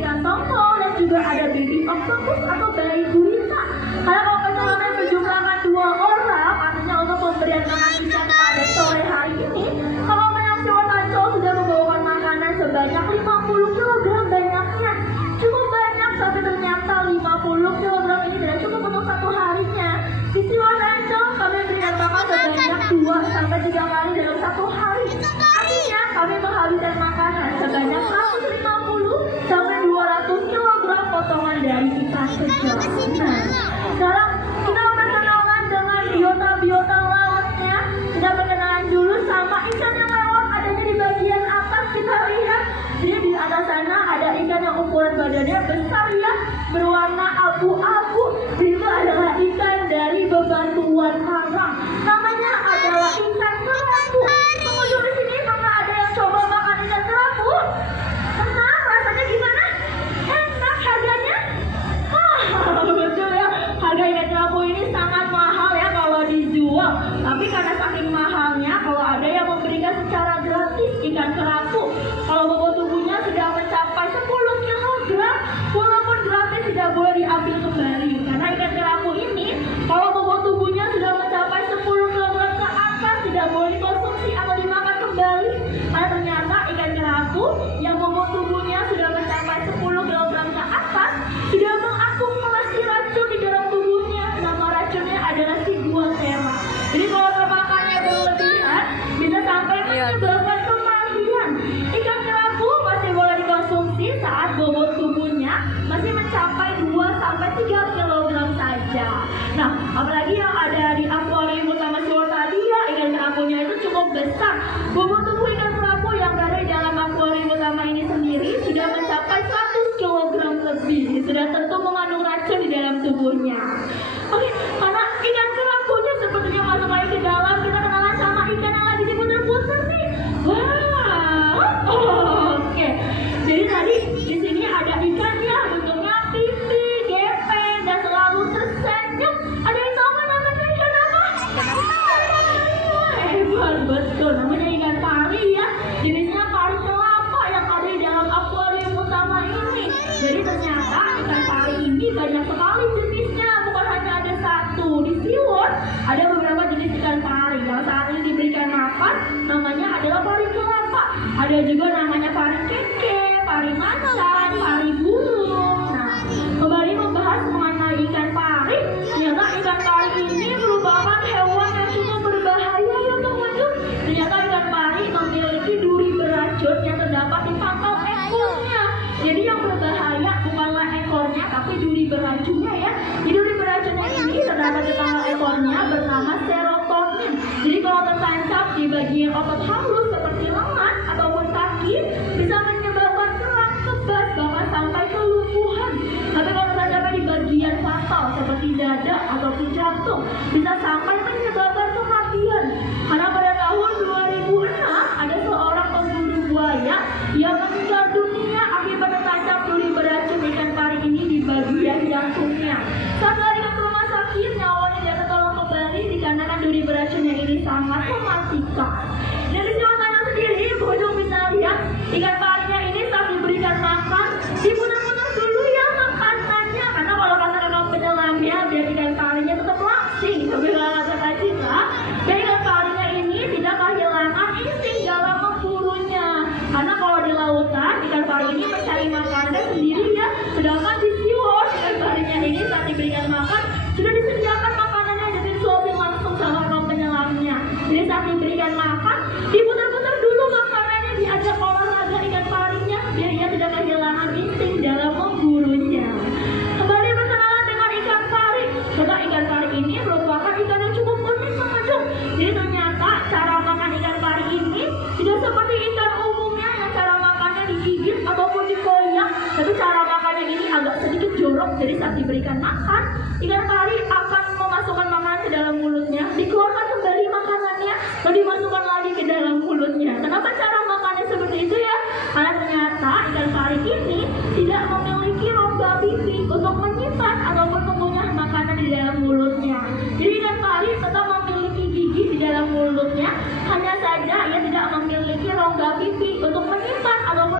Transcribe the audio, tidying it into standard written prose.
ikan tongkol, dan juga ada baby octopus atau bayi gurita. Karena kalau penyelam berjumlahkan 2 orang, artinya untuk pemberian makan ikan pada sore hari ini, kalau penyelam Ancol sudah membawakan makanan sebanyak 50 kg banyaknya. Cukup banyak, tapi ternyata 50 kg ini tidak cukup untuk satu harinya. Di Siwon Ancol kami berikan makan sebanyak 2-3 kali dalam satu hari. Artinya kami menghabiskan makanan sebanyak 150-200 kg potongan dari ikan kecil. Nah, sekarang kita berkenalan dengan biota-biota lautnya. Kita berkenalan dulu sama ikan yang lewat adanya di bagian atas. Kita lihat, jadi di atas sana ada ikan yang ukuran badannya besar ya, berwarna abu-abu. Itu adalah ikan dari bebatuan karang. Namanya adalah ikan kerapu. Pengunjung di sini pernah ada yang coba makan ikan kerapu? Pernah? Rasanya gimana? Enak? Harganya? Betul ya. Harga ikan kerapu ini sangat mahal ya kalau dijual. Tapi karena saking mahalnya, kalau ada yang memberikan secara gratis ikan kerapu, kalau bobot tubuhnya sudah mencapai 10 kg, walaupun gratis tidak boleh diambil kembali. Karena ikan kerapu ini, kalau bobot tubuhnya sudah mencapai 10 kg ke atas, tidak boleh dikonsumsi atau dimakan kembali. Karena ternyata ikan kerapu yang bobot tubuhnya sudah mencapai 10 kg ke atas, sudah mengakumulasi racun di dalam tubuhnya. Nama racunnya adalah si guatera. Jadi kalau termakannya berlebihan, bisa sampai menyebabkan kematian. Ikan kerapu masih boleh dikonsumsi saat bobot tubuhnya masih mencapai 2-3 kg saja. Nah, apalagi yang ada di akuarium utama Siwon tadi ya, ikan kerapunya itu cukup besar. Bobot tubuh ikan kerapu yang berada di dalam akuarium utama ini sendiri sudah mencapai 100 kg lebih. Sudah tentu mengandung racun di dalam tubuhnya. Oke, karena ikan kerapunya sepertinya masuk lagi ke dalam, kita kenalan sama ikan yang lagi diputer-puter nih. Wow, oke. Jadi tadi di sini ada ikan ya, bentuknya pipi, gepeng, dan selalu tersenyum. Ada yang tahu nggak namanya ikan apa? Hebat, betul. Namanya ikan pari ya. Jenisnya pari kelapa yang ada di dalam akuarium utama ini. Jadi ternyata ikan pari ini banyak sekali jenisnya, bukan hanya ada satu. Di Siwon ada beberapa jenis ikan pari. Yang saat ini diberikan makan namanya adalah pari kelapa. Ada juga namanya pari keke, pari macan, pari burung. Nah, kembali membahas mengenai ikan pari. Ternyata ikan pari ini merupakan hewan yang cukup berbahaya ya pengunjung. Ternyata ikan pari memiliki duri beracun yang terdapat di pangkal ekornya. Jadi yang berbahaya bukanlah ekornya, tapi duri beracunnya ya. Jadi duri beracunnya ini terdapat di pangkal ekornya bernama serotonin. Jadi kalau tertancap di bagian otot halus seperti lengan ataupun kaki, bisa menyebabkan kerak, kebas, bahkan sampai kelumpuhan. Tapi kalau tertancap di bagian fatal seperti dada ataupun jantung, bisa sampai menyebabkan kematian. Karena pada tahun 2006 ada seorang pemburu buaya yang meninggal dunia akibat tertancap duri beracun ikan pari ini di bagian jantungnya. Saat dilarikan ke rumah sakit, nyawanya tidak tertolong kembali dikarenakan duri beracunnya ini sangat mematikan. Dan di Siwon sendiri, pengunjung bisa lihat ikan parinya ini saat diberikan makan, diputar-putar dulu ya makanannya. Karena kalau kata kakak penyelamnya, biar ikan parinya tetap langsing. Tapi kalau kata Kak Citra, dan ikan parinya ini tidak kehilangan insting dalam memburunya. Karena kalau di lautan, ikan pari ini mencari makanan sendiri ya. Sedangkan di Siwon, ikan parinya ini saat diberikan makan, sudah disediakan makanannya, jadi disuapin langsung sama orang penyelamnya. Jadi saat diberikan makan, diputar-putar dulu makanannya, diajak olahraga ikan parinya, biar ia tidak kehilangan insting dalam memburunya. Kembali berkenalan dengan ikan pari. Karena ikan pari ini merupakan ikan yang cukup unik pengunjung. Jadi ternyata cara makan ikan pari ini tidak seperti ikan umumnya yang cara makannya digigit ataupun dikoyak, tapi cara makannya ini agak sedikit jorok. Jadi saat diberikan makan, ikan pari akan memasukkan makanan ke dalam mulutnya, dikeluarkan kembali makanannya, lalu dimasukkan lagi ke dalam mulutnya. Kenapa cara makannya seperti itu ya? Karena ternyata ikan pari ini tidak memiliki rongga pipi untuk menyimpan ataupun mengunyah makanan di dalam mulutnya. Jadi ikan pari tetap memiliki gigi di dalam mulutnya, hanya saja ia